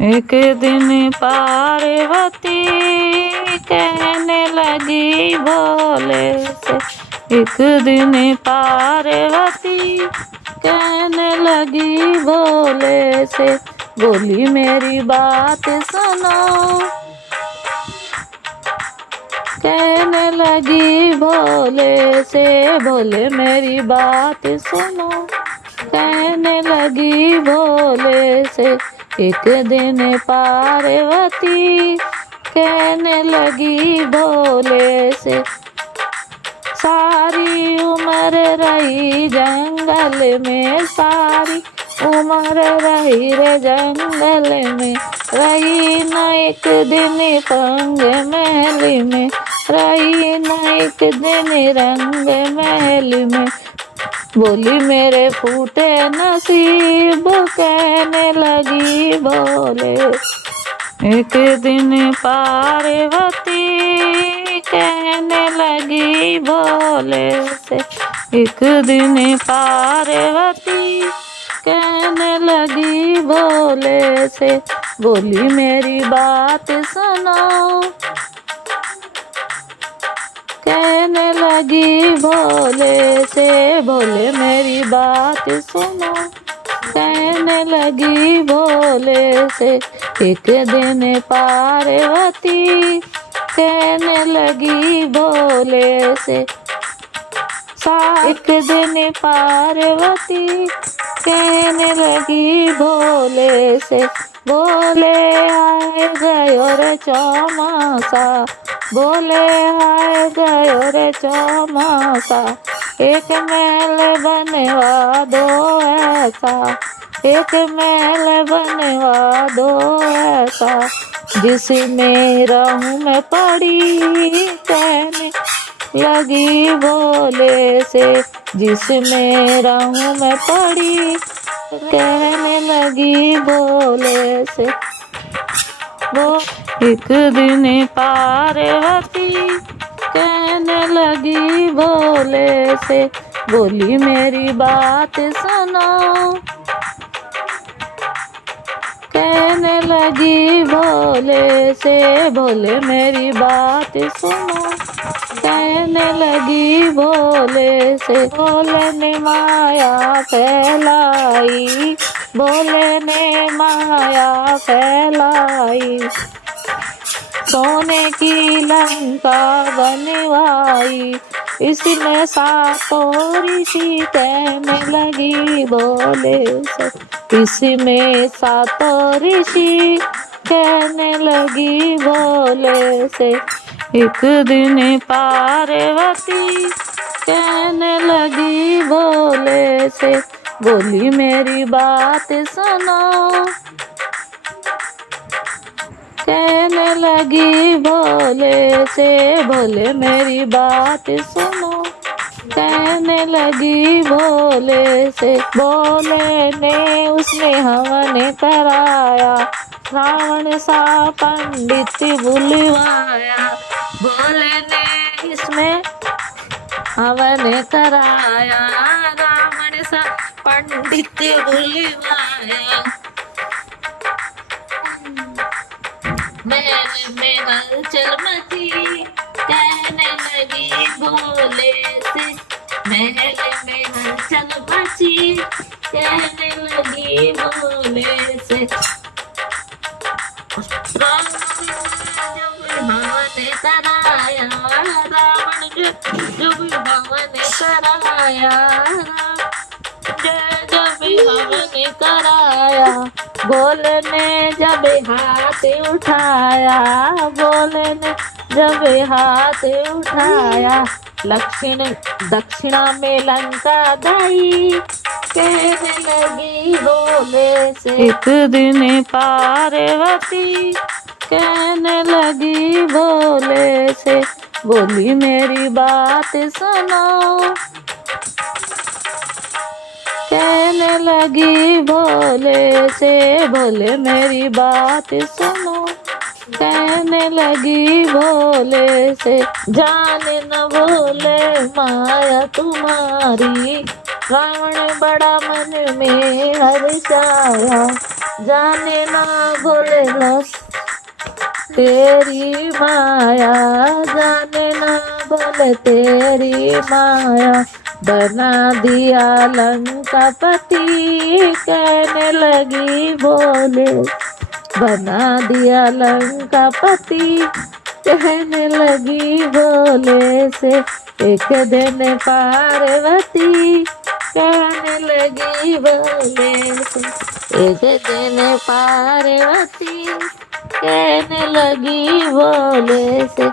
एक दिन पार्वती कहने लगी भोले से। एक दिन पार्वती कहने लगी भोले से, बोली मेरी बात सुनो। कहने लगी भोले से, बोले मेरी बात सुनो। कहने लगी भोले से, एक दिन पार्वती कहने लगी भोले से, सारी उम्र रही जंगल में, सारी उम्र रही रे जंगल में, रही न एक दिन पंग महल में, रही न एक दिन रंग महल में, बोली मेरे फूटे नसीब। कहने लगी भोले। एक दिन पार्वती कहने लगी भोले से, एक दिन पार्वती कहने लगी भोले से, बोली मेरी बात सुनो। कहने लगी भोले से, बोले मेरी बात सुनो। कहने लगी भोले से, एक दिन पार्वती कहने लगी भोले से, एक दिन पार्वती कहने लगी भोले से, बोले आए गयो रे चौमासा, बोले आए गयो रे चौमासा, एक महल बनवा दो ऐसा, एक महल बनवा दो ऐसा, जिसमें रहूं मैं पड़ी। कहने लगी भोले से, जिसमें रहूं मैं पड़ी। कहने लगी भोले से। वो एक दिन पार्वती कहने लगी भोले से, बोली मेरी बात सुनो। कहने लगी भोले से, बोले मेरी बात सुनो। कहने लगी भोले से, भोले ने माया फैलाई, भोले ने माया फैलाई, सोने की लंका बनवाई, इसमें सातों ऋषि कहने लगी भोले से, इसमें सातों ऋषि कहने लगी भोले से। एक दिन पार्वती कहने लगी भोले से, बोली मेरी बात सुनो। कहने लगी भोले से, बोले मेरी बात सुनो। कहने लगी भोले से, भोले ने उसने हवन कराया, रावण सा पंडित बुलवाया, भोले ने इसमें हवन कराया, रावण सा पंडित बुलवाया, महल में हलचल मची। कहने लगी भोले से, महल में हलचल मची। कहने लगी भोले से, हवन कराया, रावण जब हवन कराया, जब हवन कराया, भोले ने जब हाथ उठाया, भोले ने जब हाथ उठाया, दक्षिणा में लंका दाई। कहने लगी भोले से। एक दिन पार्वती कहने लगी भोले से, बोली मेरी बात सुनो। कहने लगी भोले से, बोले मेरी बात सुनो। कहने लगी भोले से, जाने न भोले माया तुम्हारी, रावण बड़ा मन में हर्षाया, जाने ना भोले लस तेरी माया, जाने ना बोले तेरी माया, बना दिया लंका पति, कहने लगी बोले, बना दिया लंका पति, कहने लगी बोले से। एक दिन पार्वती कहने लगी बोले से, एक दिन पार्वती कहने लगी बोले से।